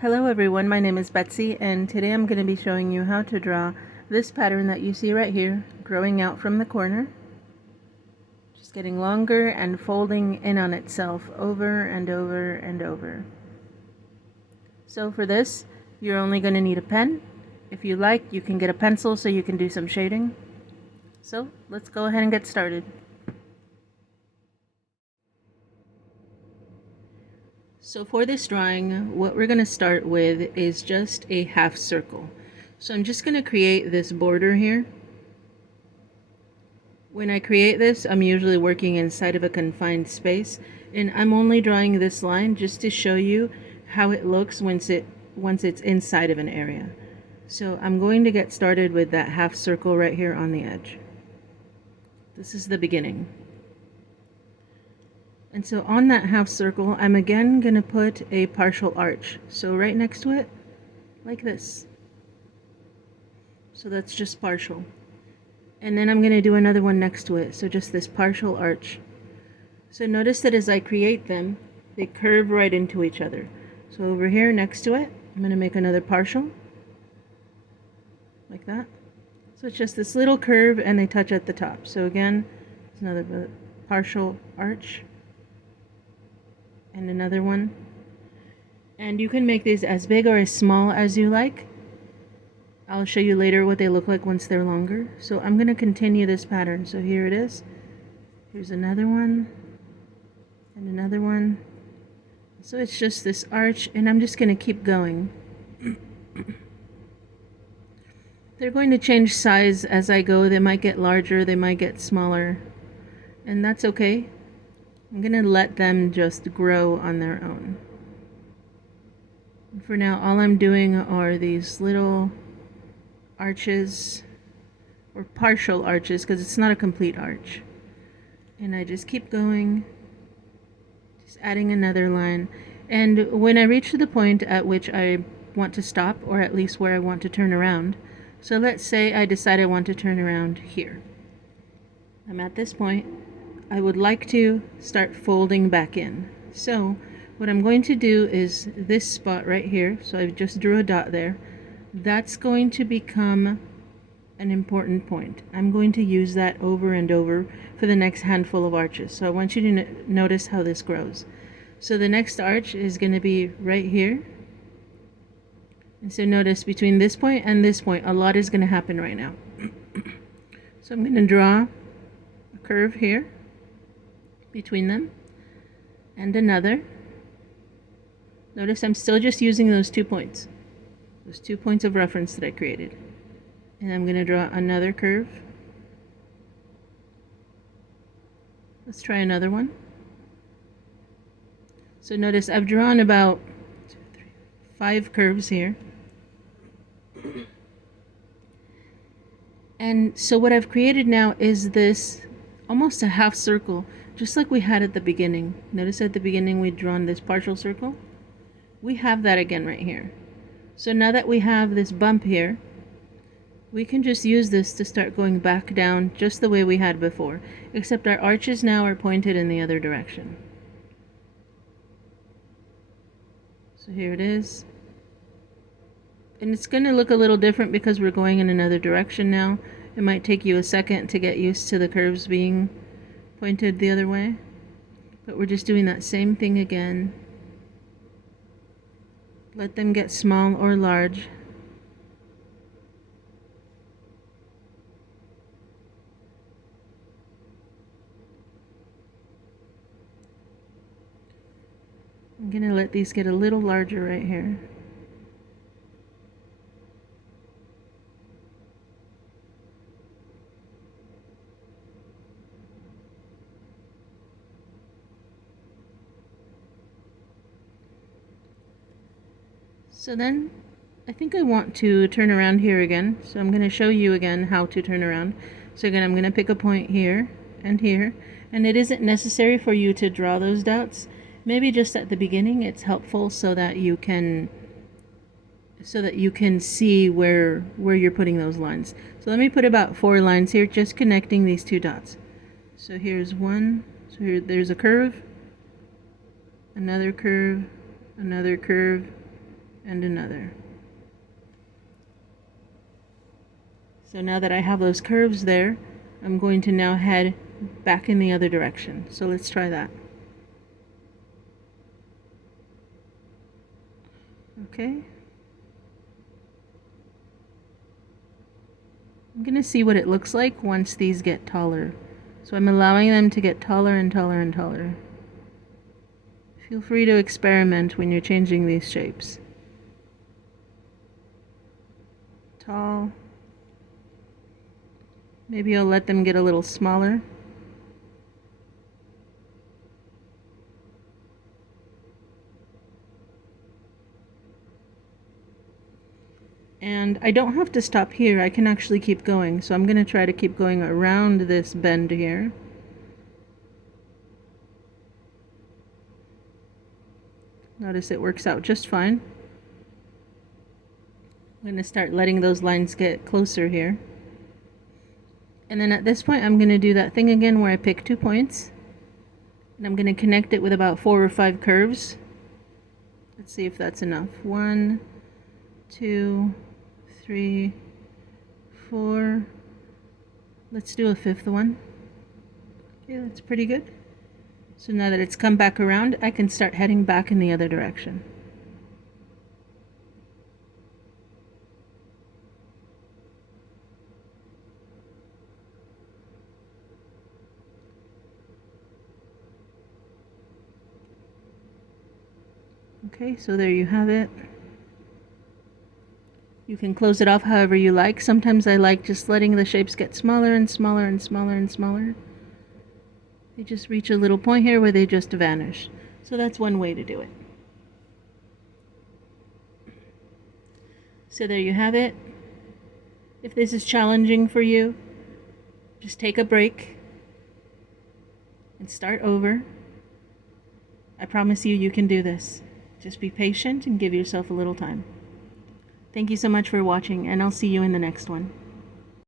Hello everyone, my name is Betsy and today I'm going to be showing you how to draw this pattern that you see right here, growing out from the corner, just getting longer and folding in on itself over and over and over. So for this, you're only going to need a pen. If you like, you can get a pencil so you can do some shading. So let's go ahead and get started. So for this drawing, what we're going to start with is just a half circle. So I'm just going to create this border here. When I create this, I'm usually working inside of a confined space, and I'm only drawing this line just to show you how it looks once it's inside of an area. So I'm going to get started with that half circle right here on the edge. This is the beginning. And so on that half circle, I'm again going to put a partial arch. So right next to it, like this. So that's just partial. And then I'm going to do another one next to it. So just this partial arch. So notice that as I create them, they curve right into each other. So over here next to it, I'm going to make another partial. Like that. So it's just this little curve and they touch at the top. So again, it's another partial arch. And another one. And you can make these as big or as small as you like. I'll show you later what they look like once they're longer. So I'm going to continue this pattern. So here it is. Here's another one. And another one. So it's just this arch, and I'm just going to keep going. They're going to change size as I go. They might get larger, they might get smaller. And that's okay. I'm going to let them just grow on their own. For now, all I'm doing are these little arches, or partial arches, because it's not a complete arch. And I just keep going, just adding another line. And when I reach to the point at which I want to stop, or at least where I want to turn around, so let's say I decide I want to turn around here. I'm at this point. I would like to start folding back in. So what I'm going to do is this spot right here, so I just drew a dot there, that's going to become an important point. I'm going to use that over and over for the next handful of arches. So I want you to notice how this grows. So the next arch is going to be right here. And so notice between this point and this point, a lot is going to happen right now. So I'm going to draw a curve here between them and another. Notice I'm still just using those 2 points. Those 2 points of reference that I created. And I'm going to draw another curve. Let's try another one. So notice I've drawn about 5 curves here. And so what I've created now is this almost a half circle, just like we had at the beginning. Notice at the beginning we'd drawn this partial circle. We have that again right here. So now that we have this bump here, we can just use this to start going back down just the way we had before, except our arches now are pointed in the other direction. So here it is. And it's going to look a little different because we're going in another direction now. It might take you a second to get used to the curves being pointed the other way. But we're just doing that same thing again. Let them get small or large. I'm going to let these get a little larger right here. So then I think I want to turn around here again. So I'm going to show you again how to turn around. So again, I'm going to pick a point here and here. And it isn't necessary for you to draw those dots. Maybe just at the beginning it's helpful so that you can see where you're putting those lines. So let me put about 4 lines here, just connecting these 2 dots. So here's one. So here, there's a curve, another curve, another curve, and another. So now that I have those curves there, I'm going to now head back in the other direction. So let's try that. Okay. I'm gonna see what it looks like once these get taller. So I'm allowing them to get taller and taller and taller. Feel free to experiment when you're changing these shapes. Tall. Maybe I'll let them get a little smaller. And I don't have to stop here, I can actually keep going. So I'm going to try to keep going around this bend here. Notice it works out just fine. I'm going to start letting those lines get closer here. And then at this point I'm going to do that thing again where I pick 2 points. And I'm going to connect it with about 4 or 5 curves. Let's see if that's enough. 1, 2, 3, 4. Let's do a 5th one. Okay, that's pretty good. So now that it's come back around, I can start heading back in the other direction. Okay, so there you have it. You can close it off however you like. Sometimes I like just letting the shapes get smaller and smaller and smaller and smaller. They just reach a little point here where they just vanish. So that's one way to do it. So there you have it. If this is challenging for you, just take a break and start over. I promise you, you can do this. Just be patient and give yourself a little time. Thank you so much for watching, and I'll see you in the next one.